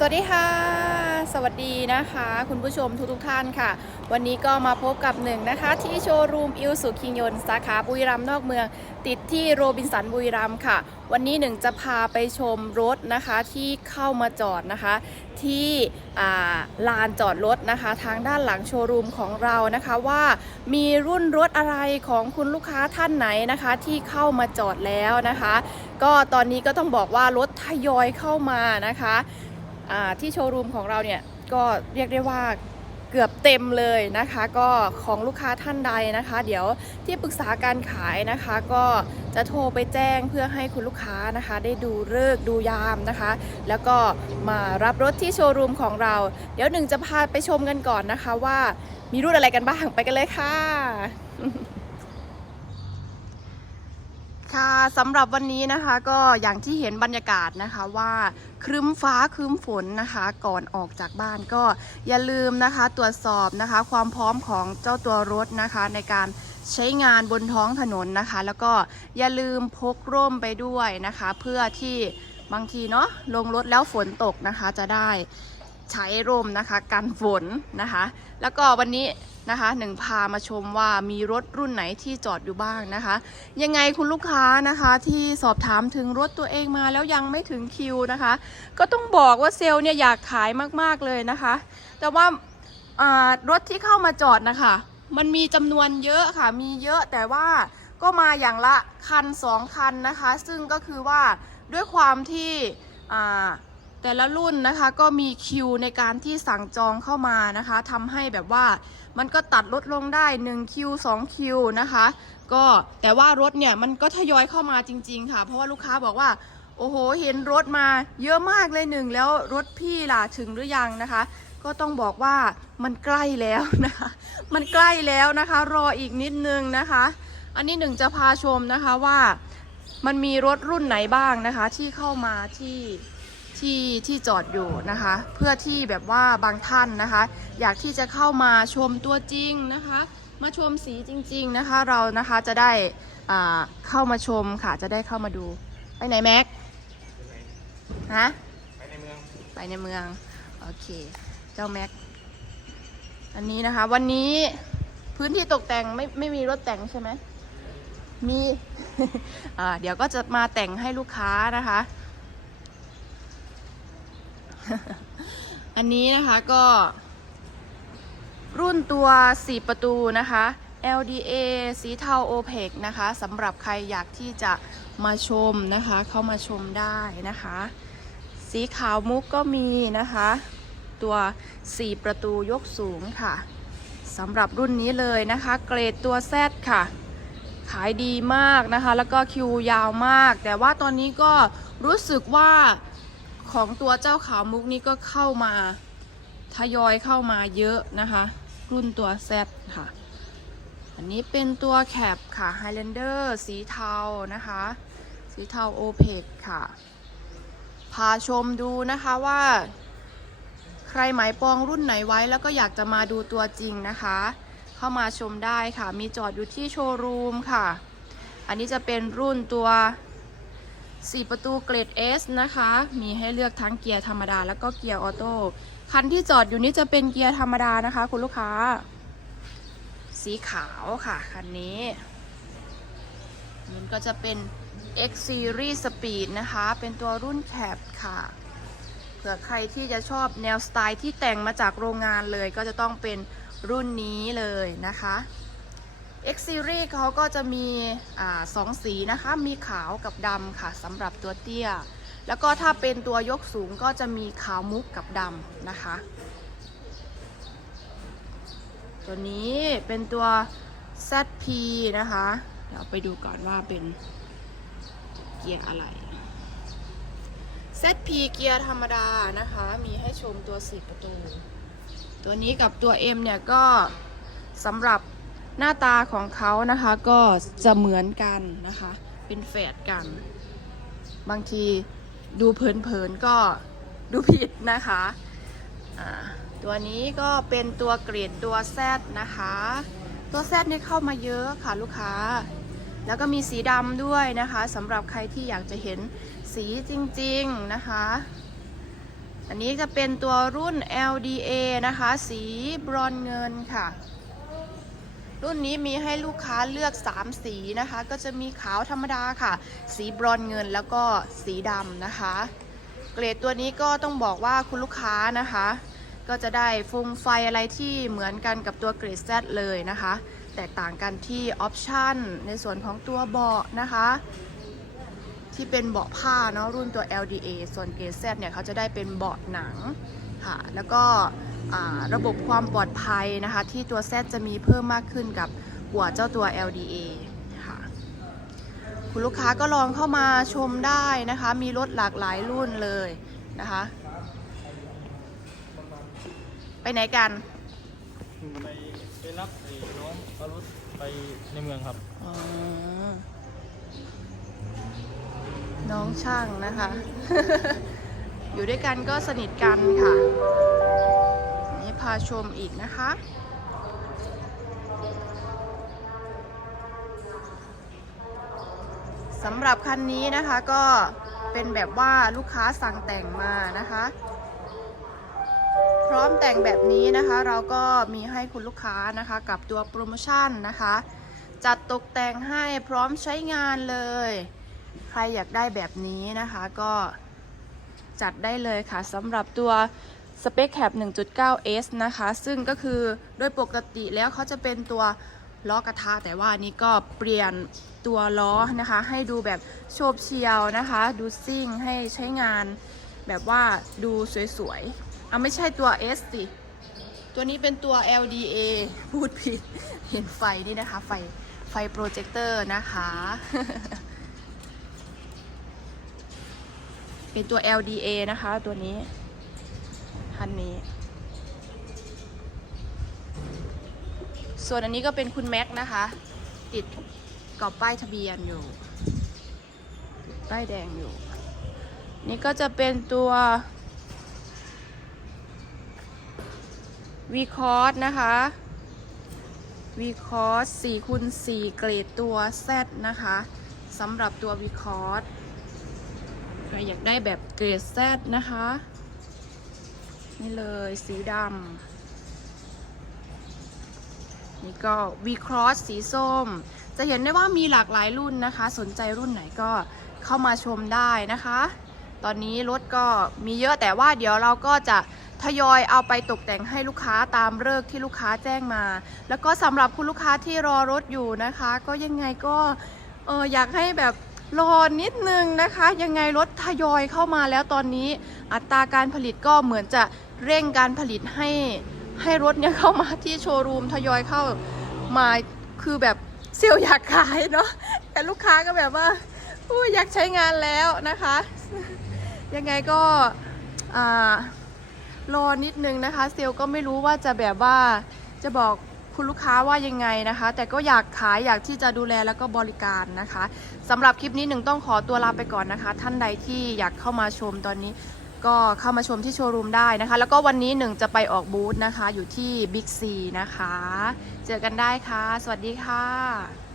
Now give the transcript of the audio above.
สวัสดีค่ะ สวัสดีนะคะ คุณผู้ชมทุกๆท่านค่ะ วันนี้ก็มาพบกับหนึ่งนะคะ ที่โชว์รูมอิวสุคิงยนต์สาขาบุรีรัมย์นอกเมือง ติดที่โรบินสันบุรีรัมย์ค่ะ วันนี้หนึ่งจะพาไปชมรถนะคะที่เข้ามาจอดนะคะ ที่ลานจอดรถนะคะ ทางด้านหลังโชว์รูมของเรานะคะว่ามีรุ่นรถอะไรของคุณลูกค้าท่านไหนนะคะ ที่เข้ามาจอดแล้วนะคะ ก็ตอนนี้ก็ต้องบอกว่ารถทยอยเข้ามานะคะ ที่โชว์รูมของเราเนี่ยก็เรียกได้ว่าเกือบเต็มเลยนะคะ ก็ของลูกค้าท่านใดนะคะ เดี๋ยวที่ปรึกษาการขายนะคะ ก็จะโทรไปแจ้งเพื่อให้คุณลูกค้านะคะ ได้ดูเลิกดูยามนะคะ แล้วก็มารับรถที่โชว์รูมของเรา เดี๋ยวหนึ่งจะพาไปชมกันก่อนนะคะว่ามีรุ่นอะไรกันบ้างไปกันเลยค่ะ ค่ะสำหรับวันนี้นะคะก็อย่างที่เห็นบรรยากาศนะคะว่าครึ้มฟ้าครึ้มฝนนะคะ ก่อนออกจากบ้านก็อย่าลืมนะคะตรวจสอบนะคะ ความพร้อมของเจ้าตัวรถนะคะ ในการใช้งานบนท้องถนนนะคะ แล้วก็อย่าลืมพกร่มไปด้วยนะคะ เพื่อที่บางทีเนาะลงรถแล้วฝนตกนะคะจะได้ ใช้ร่มนะคะกันฝนนะคะ แล้วก็วันนี้นะคะหนึ่งพามาชมว่ามีรถรุ่นไหนที่จอดอยู่บ้างนะคะ ยังไงคุณลูกค้านะคะที่สอบถามถึงรถตัวเองมาแล้วยังไม่ถึงคิวนะคะ ก็ต้องบอกว่าเซลล์เนี่ยอยากขายมากๆเลยนะคะ แต่ว่ารถที่เข้ามาจอดนะคะ มันมีจำนวนเยอะค่ะมีเยอะแต่ว่าก็มาอย่างละคันสองคันนะคะ ซึ่งก็คือว่าด้วยความที่ แต่ละรุ่นนะคะก็มีคิวในการที่สั่งจองเข้ามานะคะทำให้แบบว่ามันก็ตัดลดลงได้1คิว2คิวนะคะ ก็แต่ว่ารถเนี่ยมันก็ทยอยเข้ามาจริง ๆ ค่ะ เพราะว่าลูกค้าบอกว่า โอ้โห เห็นรถมาเยอะมากเลยหนึ่งแล้วรถพี่ล่ะถึงหรือยังนะคะ ก็ต้องบอกว่ามันใกล้แล้วนะคะ มันใกล้แล้วนะคะ รออีกนิดนึงนะคะ อันนี้หนึ่งจะพาชมนะคะว่ามันมีรถรุ่นไหนบ้างนะคะ ที่เข้ามาที่ ที่ที่จอดอยู่นะคะ เพื่อที่แบบว่าบางท่านนะคะ อยากที่จะเข้ามาชมตัวจริงนะคะ มาชมสีจริง ๆนะคะ เรานะคะจะได้เข้ามาชมค่ะจะได้เข้ามาดูไปไหนแม็กฮะไปในเมืองไปในเมืองโอเคเจ้าแม็กอันนี้นะคะ วันนี้พื้นที่ตกแต่งไม่ไม่มีรถแต่งใช่ไหมมีเดี๋ยวก็จะมาแต่งให้ลูกค้านะคะ อันนี้นะคะก็ รุ่นตัว 4 ประตูนะคะ LDA สีเทา OPEC นะคะสำหรับใครอยากที่จะมาชมนะคะ เข้ามาชมได้นะคะ สีขาวมุกก็มีนะคะ ตัว 4 ประตูยกสูงค่ะสำหรับรุ่นนี้เลยนะคะ เกรดตัว Z ค่ะ ขายดีมากนะคะ แล้วก็คิวยาวมาก แต่ว่าตอนนี้ก็รู้สึกว่า ของตัวเจ้าขาวมุกนี้ก็เข้ามาทยอยเข้ามาเยอะนะคะ รุ่นตัว Z ค่ะ อันนี้เป็นตัวแคปค่ะ Highlander สีเทานะคะ สีเทาโอเพกค่ะ พาชมดูนะคะว่า ใครหมายปองรุ่นไหนไว้แล้วก็อยากจะมาดูตัวจริงนะคะ เข้ามาชมได้ค่ะ มีจอดอยู่ที่โชว์รูมค่ะ อันนี้จะเป็นรุ่นตัว 4 ประตูเกรด S นะคะ มีให้เลือกทั้งเกียร์ธรรมดา แล้วก็เกียร์ออโต้ คันที่จอดอยู่นี่จะเป็นเกียร์ธรรมดานะคะ คุณลูกค้า สีขาวค่ะ คันนี้มันก็จะเป็น X Series Speed นะคะ เป็นตัวรุ่นแคปค่ะ เผื่อใครที่จะชอบแนวสไตล์ที่แต่งมาจากโรงงานเลย ก็จะต้องเป็นรุ่นนี้เลยนะคะ X Series เขาก็จะมีอสองสีนะคะ มีขาวกับดำค่ะสำหรับตัวเตี้ย แล้วก็ถ้าเป็นตัวยกสูงก็จะมีขาวมุกกับดำนะคะ ตัวนี้เป็นตัว ZP นะคะ เดี๋ยวไปดูก่อนว่าเป็นเกียร์อะไร ZP เกียร์ธรรมดานะคะ มีให้ชมตัว 4 ประตู ตัวนี้กับตัว M เนี่ยก็สำหรับ หน้าตาของเขานะคะก็จะเหมือนกันนะคะ เป็นแฝดกัน บางทีดูเผินๆก็ดูผิดนะคะตัวนี้ก็เป็นตัวเกรดตัว Z นะคะ ตัว Z นี่เข้ามาเยอะค่ะลูกค้า แล้วก็มีสีดำด้วยนะคะสำหรับใครที่อยากจะเห็นสีจริงๆนะคะ อันนี้จะเป็นตัวรุ่น LDA นะคะ สีบรอนเงินค่ะ รุ่นนี้มีให้ลูกค้าเลือก 3 สีนะคะ ก็จะมีขาวธรรมดาค่ะ สีบรอนเงินแล้วก็สีดำนะคะ เกรดตัวนี้ก็ต้องบอกว่าคุณลูกค้านะคะ ก็จะได้ฟุงไฟอะไรที่เหมือนกันกับตัวเกรด Z เลยนะคะ แตกต่างกันที่ออปชันในส่วนของตัวเบาะนะคะ ที่เป็นเบาะผ้าเนาะรุ่นตัว LDA ส่วนเกรด Z เนี่ยเขาจะได้เป็นเบาะหนังค่ะแล้วก็ ระบบความปลอดภัยนะคะที่ตัว Z จะมีเพิ่มมากขึ้นกับหัวเจ้าตัว LDA ค่ะคุณลูกค้าก็ลองเข้ามาชมได้นะคะ มีรถหลากหลายรุ่นเลยนะคะ ไปไหนกัน ไปไปรับไอ้น้องเอารถไปในเมืองครับ อ๋อ น้องช่างนะคะ อยู่ด้วยกันก็สนิทกันค่ะนี่ พาชมอีกนะคะ สำหรับคันนี้นะคะก็เป็นแบบว่าลูกค้าสั่งแต่งมานะคะ พร้อมแต่งแบบนี้นะคะ เราก็มีให้คุณลูกค้านะคะกับตัวโปรโมชั่นนะคะ จัดตกแต่งให้พร้อมใช้งานเลย ใครอยากได้แบบนี้นะคะก็จัดได้เลยค่ะสำหรับตัว สเปคแคป 1.9S นะคะ ซึ่งก็คือโดยปกติแล้วเขาจะเป็นตัวล้อกระทะ แต่ว่านี้ก็เปลี่ยนตัวล้อนะคะ ให้ดูแบบโฉบเฉียวนะคะ ดูซิ่งให้ใช้งานแบบว่าดูสวยๆเอาไม่ใช่ตัว S สิ ตัวนี้เป็นตัว LDA พูดผิด เห็นไฟนี่นะคะ ไฟไฟโปรเจคเตอร์นะคะ เป็นตัว LDA นะคะตัวนี้ นนี้ ส่วนอันนี้ก็เป็นคุณแม็กนะคะ ติดกรอบป้ายทะเบียนอยู่ ติดป้ายแดงอยู่ นี่ก็จะเป็นตัววีคอร์สนะคะวีคอร์ส4คูณ4เกรดตัว Z นะคะสำหรับตัววีคอร์สใครอยากได้แบบเกรด Z นะคะ นี่เลยสีดำนี่ก็วีคร์สสีส้ม จะเห็นได้ว่ามีหลากหลายรุ่นนะคะ สนใจรุ่นไหนก็เข้ามาชมได้นะคะ ตอนนี้รถก็มีเยอะแต่ว่าเดี๋ยวเราก็จะทยอยเอาไปตกแต่งให้ลูกค้าตามเลิกที่ลูกค้าแจ้งมา แล้วก็สำหรับคุณลูกค้าที่รอรถอยู่นะคะ ก็ยังไงก็เอออยากให้แบบรอนิดนึงนะคะ ยังไงรถทยอยเข้ามาแล้วตอนนี้อัตราการผลิตก็เหมือนจะ เร่งการผลิตให้ให้รถเนี่ยเข้ามาที่โชว์รูมทยอยเข้ามาคือแบบเซลล์อยากขายเนาะแต่ลูกค้าก็แบบว่าอุ๊ยอยากใช้งานแล้วนะคะ ยังไงก็อ่ารอนิดนึงนะคะ เซลล์ก็ไม่รู้ว่าจะแบบว่าจะบอกคุณลูกค้าว่ายังไงนะคะ แต่ก็อยากขายอยากที่จะดูแลแล้วก็บริการนะคะสำหรับคลิปนี้หนึ่งต้องขอตัวลาไปก่อนนะคะ ท่านใดที่อยากเข้ามาชมตอนนี้ ก็เข้ามาชมที่โชว์รูมได้นะคะ แล้วก็วันนี้หนึ่งจะไปออกบูธนะคะ อยู่ที่บิ๊กซีนะคะ เจอกันได้ค่ะ สวัสดีค่ะ